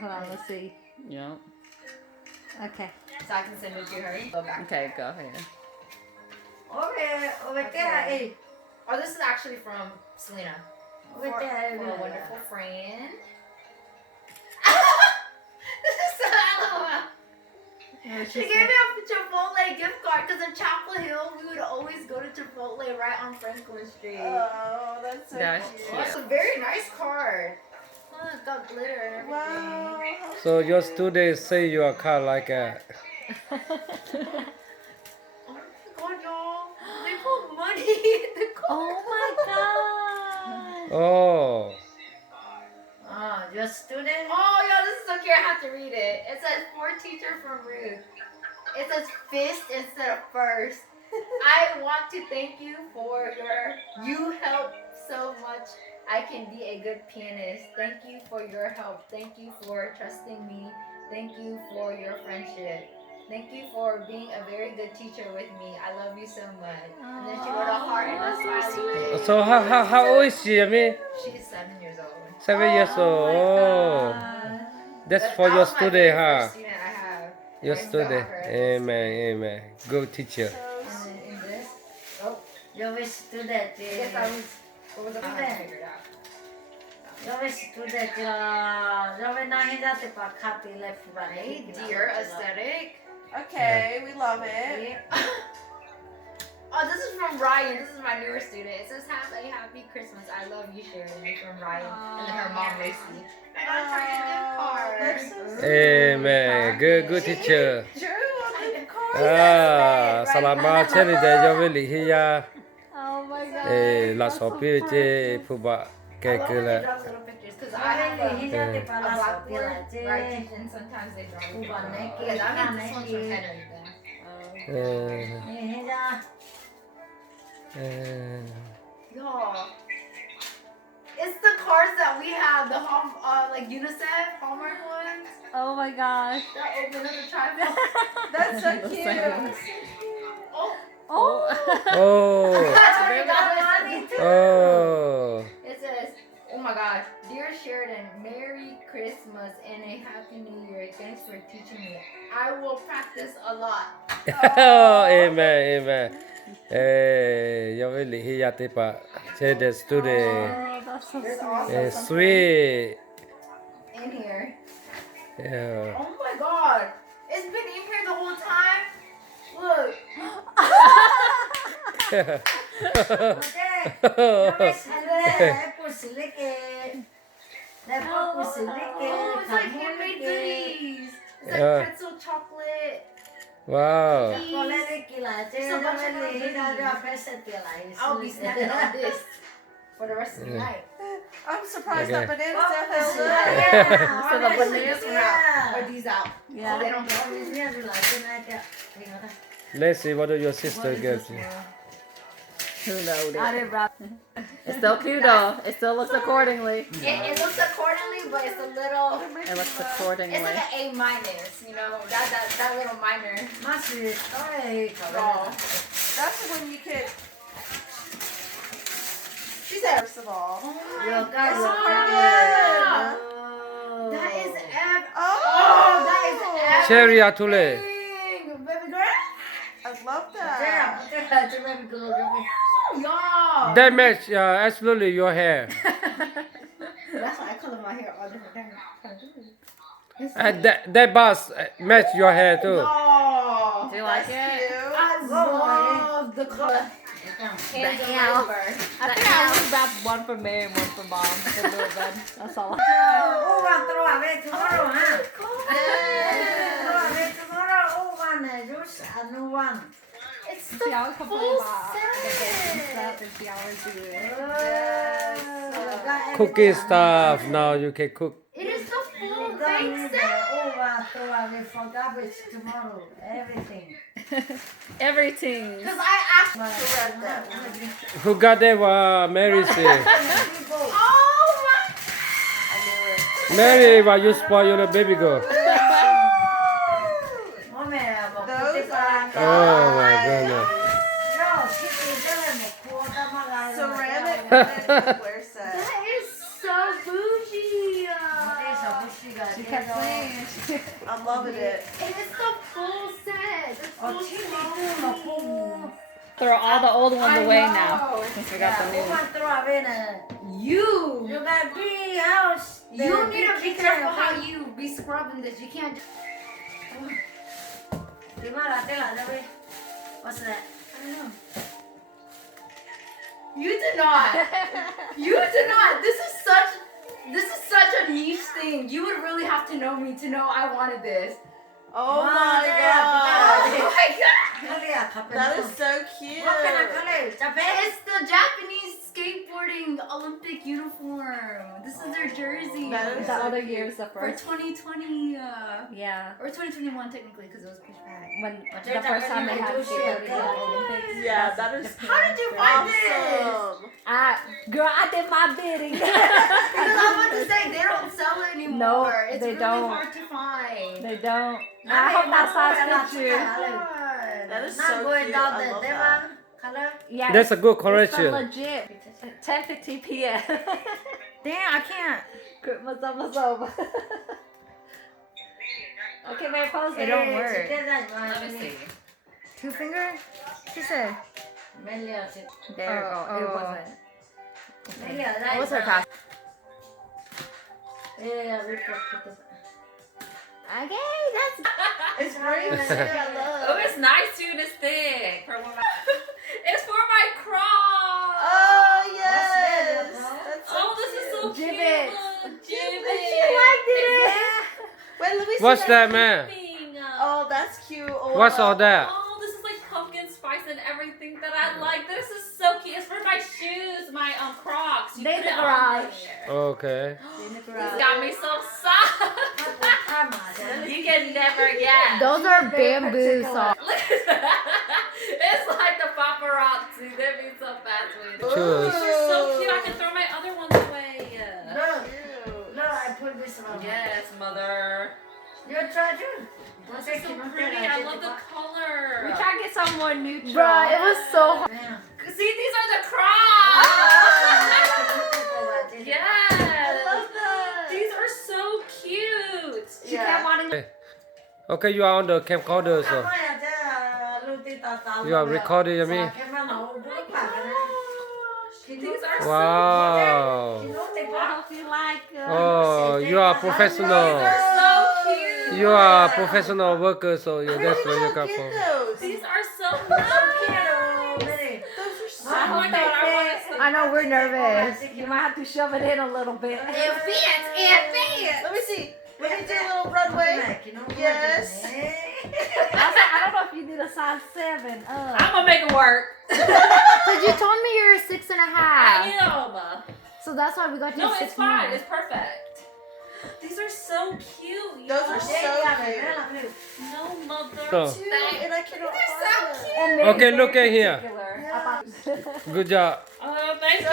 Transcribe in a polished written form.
Hold on, let's see. Yeah. Okay. So I can send it to her. Go back. Okay, go ahead. Okay. Oh, this is actually from Selena. For a wonderful friend. This is so LOL. She gave me a Chipotle gift card because in Chapel Hill we would always go to Chipotle right on Franklin Street. Oh, that's so cute. It's a very nice card. Oh, it's got glitter and everything. Wow. So your students say your car like a. Oh my god, y'all. They put money in the car. Oh my god. Oh. Your student? Oh, yo, this is so cute. I have to read it. It says, for teacher from Ruth. It says fist instead of first. I want to thank you for you help so much. I can be a good pianist. Thank you for your help. Thank you for trusting me. Thank you for your friendship. Thank you for being a very good teacher with me. I love you so much. And then she wrote a heart and a smiley face. So how old is she? I mean, She's 7 years old. 7 years old. Oh. That's for your student, huh? Student I have. Your I still student. have her. Amen, amen. Good teacher. And then in this, Your student. yes, I was. What was the I had to figure it out. Your student. Your nahidate pakati left Right, dear aesthetic. Okay, we love it. Oh, this is from Ryan. This is my newer student. It says, "Have a happy Christmas. I love you, Sheridan." From Ryan, and then her mom, Lacey. And I turned a gift card. That's so sweet. Amen. Good teacher. Drew on the card. Salamat Sheridan. Yo really here. Oh my god. Lots of beauty. Puba. I love when they Kekula. draw little pictures because I have a blackboard where I teach, and sometimes they draw me. Because I made this one from Henry. Y'all, it's the cards that we have, the like UNICEF Hallmark ones. Oh my gosh. That open at the tripod. That's so cute. Oh, Oh. Oh. I already got it. Oh. It says, "Oh my God, dear Sheridan, Merry Christmas and a Happy New Year. Thanks for teaching me. I will practice a lot." Oh, amen. Yo really here tipa. Sheridan student. Oh, that's so There's sweet. also Sweet. in here. Yeah. Oh my God, it's been in here the whole time. Look. Oh, it's like handmade goodies. It's like pretzel chocolate. Wow. I'll be snacking on this for the rest of the night. I'm surprised Okay. that banana still held up. So the bananas come out. Or these out. Yeah. So they don't go. Let's see what do your sister get you. Who knows? I didn't wrap. It's still cute though. It still looks accordingly. It looks accordingly, but it's a little. It looks accordingly. It's like an A minus, you know, that little minor. Oh. That's when you could, She said, first of all. That is Oh, that is Cherry atule. baby girl. I love that. Y'all. That match absolutely your hair. That's why I color my hair all different colors. That bus match your hair too. Y'all. Do you like it? Cute. I love the color. Hands The on L. paper. I think I only wrapped one for me and one for mom. For little bed. That's all. It's the See, I was full stuff set. and see how it's doing. Yes. Cooking stuff. Now you can cook. It is the full baked set. Everything. Because I actually read that one. Who got that one? Mary say. Oh my. Mary, why you spoil your baby girl? Those are Oh my goodness. ceramic cookware set. That is so bougie. kept saying. I'm loving it. And it's the full set. The full set. Throw all the old ones away now. know. Since we got the new ones. You. You got big house. You need to be careful how you be scrubbing this. You can't. What's that? I don't know. You do not. You do not. This is such a niche thing. You would really have to know me to know I wanted this. Oh my Oh god. my god. That is so cute. What kind of color? Japan? It's the Japanese skateboarding Olympic uniform. This is their jersey. That is The so other cute. year is the For first. 2020, Yeah. or 2021 technically, because it was pushed back. When the first time they had skateboarding in the Olympics. Yeah, that is Japan. How did you find this? awesome. Girl, I did my bidding. Because I'm about to say they don't sell it anymore. No, it's they really don't. hard to find. They don't. I hope that size fits you. That is Not so going cute. down I the love Devon that. color. Yeah, That's a good it's correction. the legit 10:50 p.m. Damn, I can't. over. Okay, Mary, pose It don't work. Let me see. Two finger? She said. There we go. It wasn't. What was her cost? Okay, that's. It's very Oh, Oh, it's nice too. It's thick. For women. It's for my cross. Oh yes. What's that? That's so Oh, this is so cute. cute. Gibbet. She liked it. Wait, let me see. What's that, man? Oh, that's cute. Oh, What's all that? Oh, this is like pumpkin spice and everything that I like. This is so cute. It's for my shoes, my Crocs. You They put in it the on garage. there. Okay. This got me so soft. You can never guess. Those are bamboo socks. Look at that. It's like the paparazzi. They be so fast with it. Choose. These are so cute. I can throw my other ones away. No, Cute. no, I put this on. Yes, mother. You're trying to. This is so pretty. I love the color. We try to get some more neutral. Bruh, it was so hard. See, these are the Crocs. Yes. I love that. These are so cute. She Yeah. kept wanting. Okay, you are on the camcorder, so you are recording me. These are Wow. so cute. I hope you like them. Oh, you are professional. These are so cute. You are professional worker, so yeah, that's where you How come cute from. those. These are so nice. Those are Oh my so God, I know we're nervous. You might have to shove it in a little bit. It fits. It fits. Let me see. Let me do a little runway. Yes. I don't know if you need a size 7. I'm gonna make it work. Because you told me you're 6.5. I am. So that's why we got you No, 6 it's fine. more. It's perfect. These are so cute. Those are y'all. so cute. No, mother. No. And I cannot They're so find them. Okay, look at here. Particular. Yeah. Good job. Thank you.